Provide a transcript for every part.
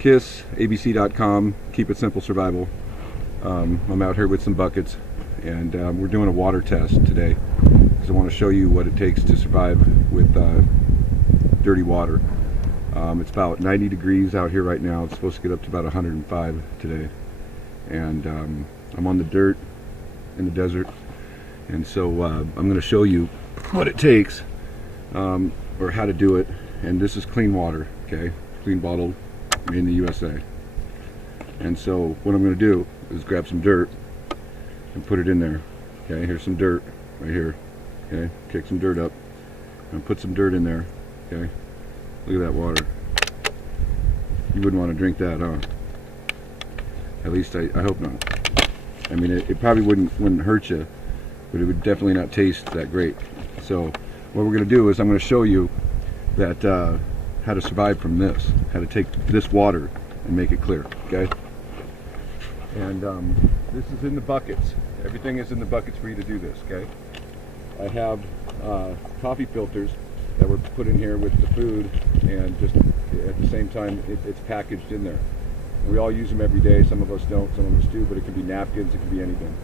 KISS, Keep It Simple Survival. I'm out here with some buckets, and we're doing a water test today because I want to show you what it takes to survive with dirty water. It's about 90 degrees out here right now. It's supposed to get up to about 105 today, and I'm on the dirt in the desert, and so I'm going to show you what it takes, or how to do it. And this is clean water, okay? Clean bottled, made in the USA. And so what I'm going to do is grab some dirt and put it in there. Okay, here's some dirt right here. Okay, kick some dirt up and put some dirt in there. Okay, look at that water. You wouldn't want to drink that, huh? At least I hope not. I mean, it probably wouldn't hurt you, but it would definitely not taste that great. So what we're going to do is I'm going to show you that how to survive from this, how to take this water and make it clear. Okay, and this is in the buckets. Everything is in the buckets for you to do this. Okay, I have coffee filters that were put in here with the food, and just at the same time it's packaged in there. We all use them every day. Some of us don't, some of us do, but it can be napkins, it can be anything.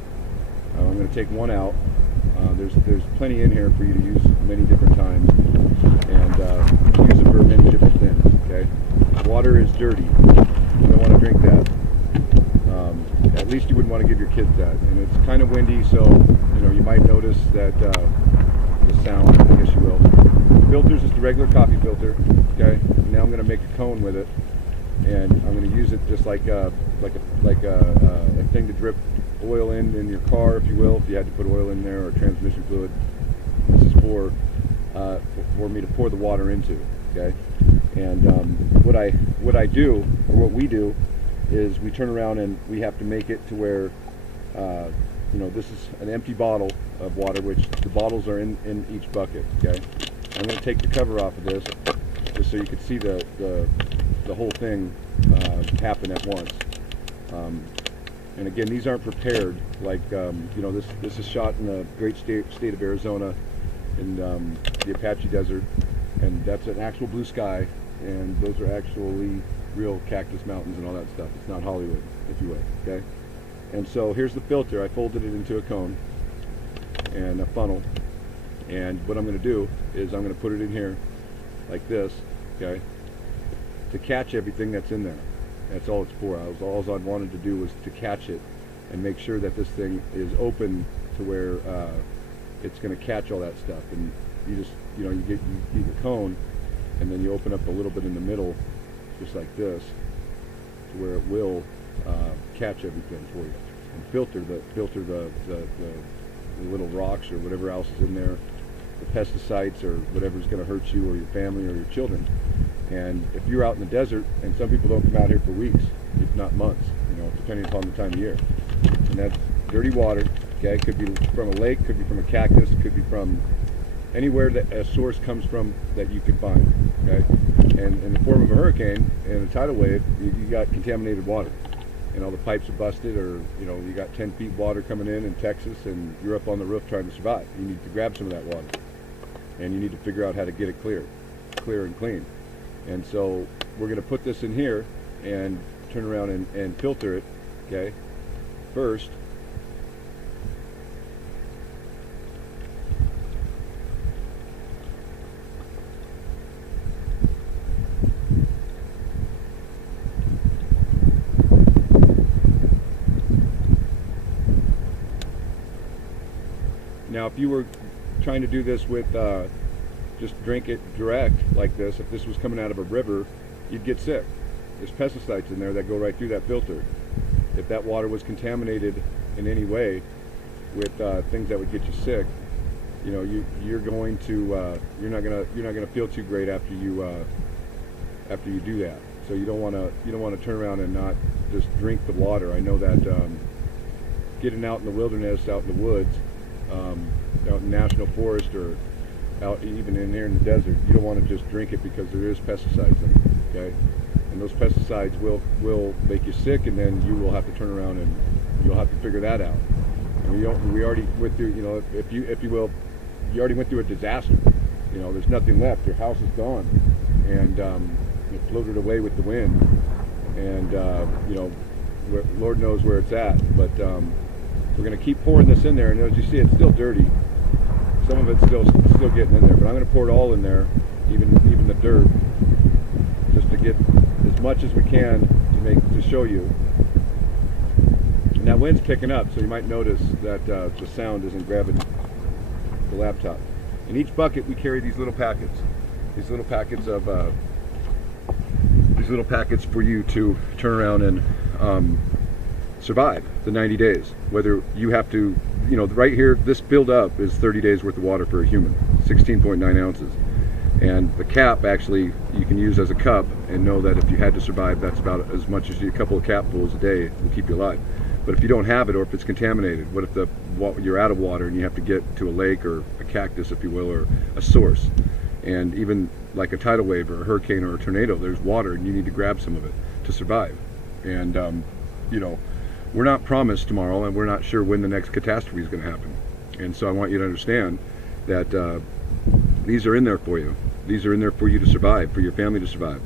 I'm going to take one out. There's plenty in here for you to use many different times, and use it for many different things. Okay, water is dirty. You don't want to drink that. At least you wouldn't want to give your kids that. And it's kind of windy, so you might notice that the sound, I guess you will. Filters is the regular coffee filter. Okay, now I'm going to make a cone with it, and I'm going to use it just like a thing to drip oil in your car, if you will, if you had to put oil in there, or transmission fluid. This is for me to pour the water into. Okay, and what I do, or what we do, is we turn around and we have to make it to where this is an empty bottle of water, which the bottles are in each bucket. Okay, I'm going to take the cover off of this just so you can see the whole thing happen at once. And again, these aren't prepared like this is shot in the great state of Arizona, in the Apache Desert, and that's an actual blue sky, and those are actually real cactus mountains and all that stuff. It's not Hollywood, if you will. Okay, and so here's the filter. I folded it into a cone and a funnel, and what I'm going to do is I'm going to put it in here like this, okay, to catch everything that's in there. That's all it's for. All I wanted to do was to catch it and make sure that this thing is open to where it's going to catch all that stuff. And you just, you get the cone, and then you open up a little bit in the middle, just like this, to where it will catch everything for you and filter the little rocks or whatever else is in there, the pesticides or whatever's going to hurt you or your family or your children. And if you're out in the desert, and some people don't come out here for weeks, if not months, depending upon the time of year, and that's dirty water. Okay, could be from a lake, could be from a cactus, could be from anywhere that a source comes from that you can find. Okay, and in the form of a hurricane and a tidal wave, you got contaminated water, and all the pipes are busted, or you got 10 feet water coming in Texas, and you're up on the roof trying to survive. You need to grab some of that water, and you need to figure out how to get it clear and clean. And so we're going to put this in here and turn around and filter it. Okay, first. Now, if you were trying to do this with just drink it direct like this, if this was coming out of a river, you'd get sick. There's pesticides in there that go right through that filter. If that water was contaminated in any way with things that would get you sick, you're not gonna feel too great after you do that. So you don't want to turn around and not just drink the water. I know that getting out in the wilderness, out in the woods, out in national forest, or out even in here in the desert, you don't want to just drink it because there is pesticides in it. Okay, and those pesticides will make you sick, and then you will have to turn around and you'll have to figure that out. And we already went through, if you will, you already went through a disaster. There's nothing left. Your house is gone, and it floated away with the wind. and Lord knows where it's at. But we're going to keep pouring this in there, and as you see, it's still dirty. Some of it's still getting in there, but I'm going to pour it all in there, even the dirt, just to get as much as we can to show you. And that wind's picking up, so you might notice that the sound isn't grabbing the laptop. In each bucket, we carry these little packets. These little packets of for you to turn around and survive the 90 days. Whether you have to, right here, this build up is 30 days worth of water for a human, 16.9 ounces. And the cap actually you can use as a cup, and know that if you had to survive, that's about as much as a couple of capfuls a day will keep you alive. But if you don't have it, or if it's contaminated, what if you're out of water and you have to get to a lake or a cactus, if you will, or a source? And even like a tidal wave or a hurricane or a tornado, there's water and you need to grab some of it to survive. And we're not promised tomorrow, and we're not sure when the next catastrophe is going to happen. And so I want you to understand that these are in there for you. These are in there for you to survive, for your family to survive.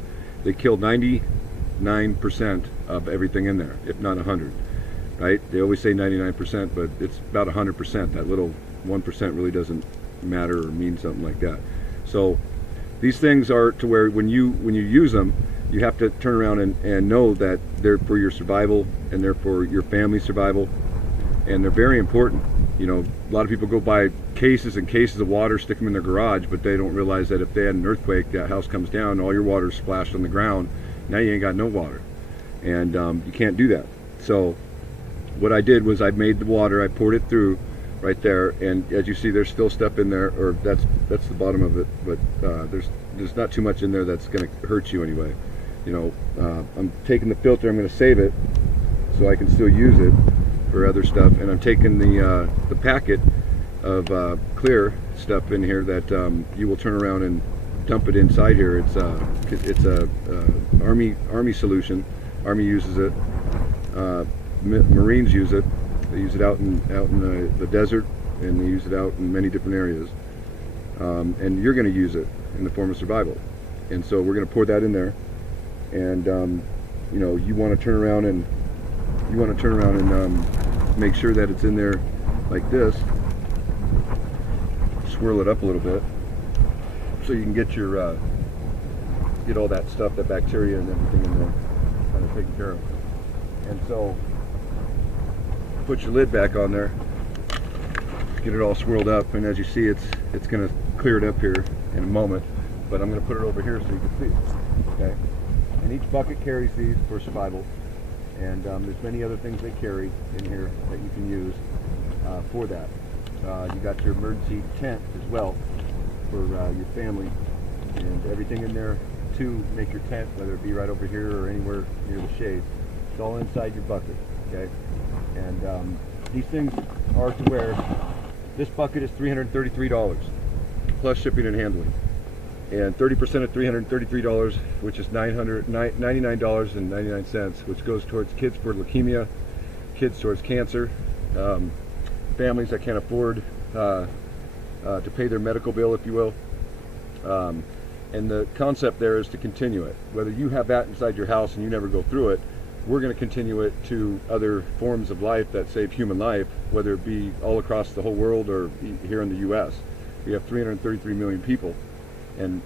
They kill 99% of everything in there, if not 100. Right? They always say 99%, but it's about 100%. That little 1% really doesn't matter or mean something like that. So these things are to where when you use them, you have to turn around and know that they're for your survival, and they're for your family's survival, and they're very important. A lot of people go buy cases and cases of water, stick them in their garage, but they don't realize that if they had an earthquake, that house comes down, all your water's splashed on the ground. Now you ain't got no water, and you can't do that. So what I did was I made the water, I poured it through right there, and as you see, there's still stuff in there, or that's the bottom of it, but there's not too much in there that's going to hurt you anyway. I'm taking the filter, I'm going to save it so I can still use it for other stuff, and I'm taking the packet of clear stuff in here that you will turn around and dump it inside here. It's a Army solution. Army uses it. Marines use it. They use it out in the desert, and they use it out in many different areas. And you're going to use it in the form of survival. And so we're going to pour that in there. And you want to turn around and make sure that it's in there like this. Swirl it up a little bit so you can get your get all that stuff, that bacteria and everything in there kind of taken care of. And so put your lid back on there, get it all swirled up, and as you see, it's going to clear it up here in a moment, but I'm going to put it over here so you can see. Okay, and each bucket carries these for survival, and there's many other things they carry in here that you can use for that. You got your emergency tent as well for your family, and everything in there to make your tent, whether it be right over here or anywhere near the shade. It's all inside your bucket. Okay, and these things are to where this bucket is $333 plus shipping and handling, and 30% of $333, which is $99.99, which goes towards Kids for Leukemia, Kids towards Cancer, families that can't afford to pay their medical bill, if you will. And the concept there is to continue it. Whether you have that inside your house and you never go through it, we're going to continue it to other forms of life that save human life, whether it be all across the whole world or here in the U.S. We have 333 million people, and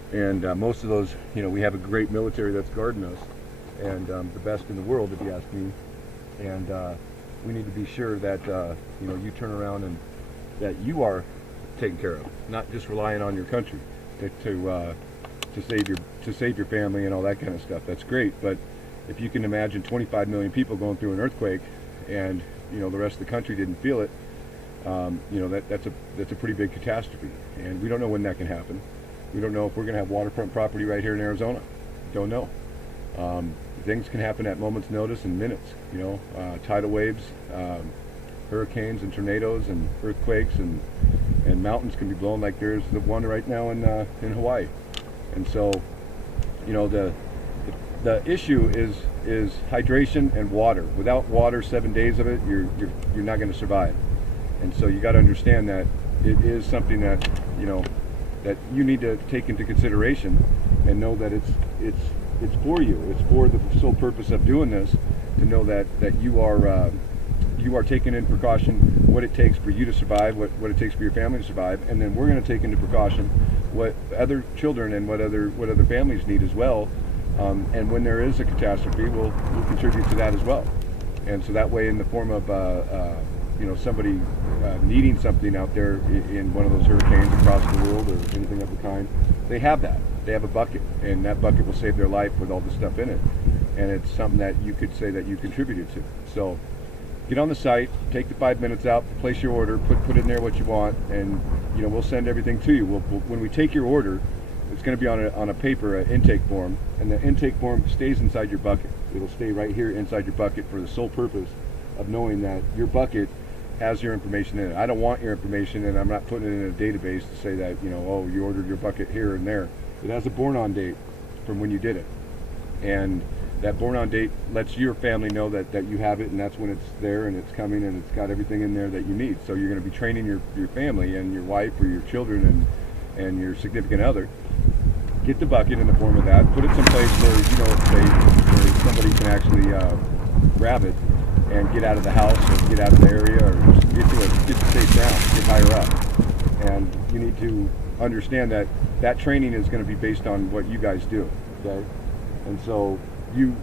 most of those, we have a great military that's guarding us, and the best in the world, if you ask me. And we need to be sure that you turn around and that you are taken care of, not just relying on your country to save your family and all that kind of stuff. That's great, but if you can imagine 25 million people going through an earthquake, and the rest of the country didn't feel it, that's a pretty big catastrophe, and we don't know when that can happen. We don't know if we're going to have waterfront property right here in Arizona. Don't know. Things can happen at moment's notice in minutes. Tidal waves, hurricanes and tornadoes and earthquakes, and mountains can be blown like there's the one right now in Hawaii. And so, the issue is hydration and water. Without water, 7 days of it, you're not going to survive. And so you got to understand that it is something that that you need to take into consideration, and know that it's it's for you. It's for the sole purpose of doing this, to know that you are taking in precaution what it takes for you to survive, what it takes for your family to survive, and then we're going to take into precaution what other children and what other families need as well. And when there is a catastrophe, we'll contribute to that as well. And so that way, in the form of somebody needing something out there in one of those hurricanes across the world or anything of the kind, they have that. They have a bucket, and that bucket will save their life with all the stuff in it. And it's something that you could say that you contributed to. So get on the site, take the 5 minutes out, place your order, put in there what you want, and we'll send everything to you. When we take your order, it's going to be on a paper, an intake form, and the intake form stays inside your bucket. It'll stay right here inside your bucket for the sole purpose of knowing that your bucket has your information in it. I don't want your information, and I'm not putting it in a database to say that oh, you ordered your bucket here and there. It has a born-on date from when you did it, and that born-on date lets your family know that you have it, and that's when it's there and it's coming and it's got everything in there that you need. So you're going to be training your family and your wife or your children and your significant other. Get the bucket in the form of that. Put it someplace where it's safe, where somebody can actually grab it and get out of the house or get out of the area, or just get to safe ground, get higher up. And you need to understand that training is going to be based on what you guys do, okay? And so you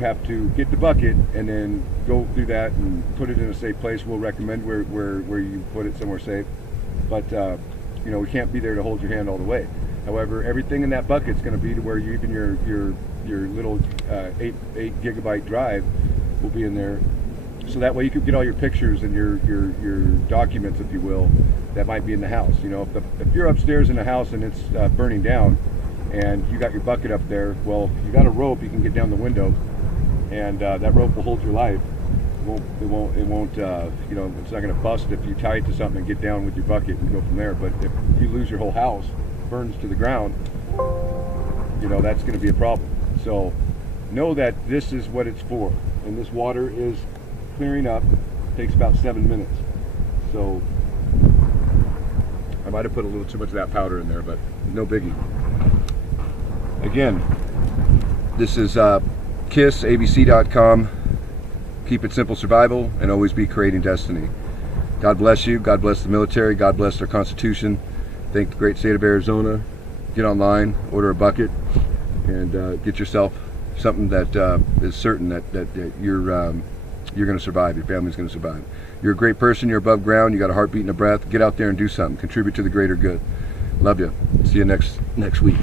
have to get the bucket and then go through that and put it in a safe place. We'll recommend where you put it somewhere safe, but we can't be there to hold your hand all the way. However, everything in that bucket is going to be to where even your little 8 gigabyte drive will be in there. So that way you can get all your pictures and your documents, if you will, that might be in the house. If you're upstairs in the house and it's burning down, and you got your bucket up there, well, you got a rope you can get down the window, and that rope will hold your life. It won't. It's not going to bust if you tie it to something and get down with your bucket and go from there. But if you lose your whole house, burns to the ground, that's going to be a problem. So know that this is what it's for, and this water is clearing up. It takes about 7 minutes. So I might have put a little too much of that powder in there, but no biggie. Again, this is KISSABC.com. Keep it simple, survival, and always be creating destiny. God bless you. God bless the military. God bless our Constitution. Thank the great state of Arizona. Get online, order a bucket, and get yourself something that is certain that you're going to survive. Your family's going to survive. You're a great person. You're above ground. You got a heartbeat and a breath. Get out there and do something. Contribute to the greater good. Love you. See you next week.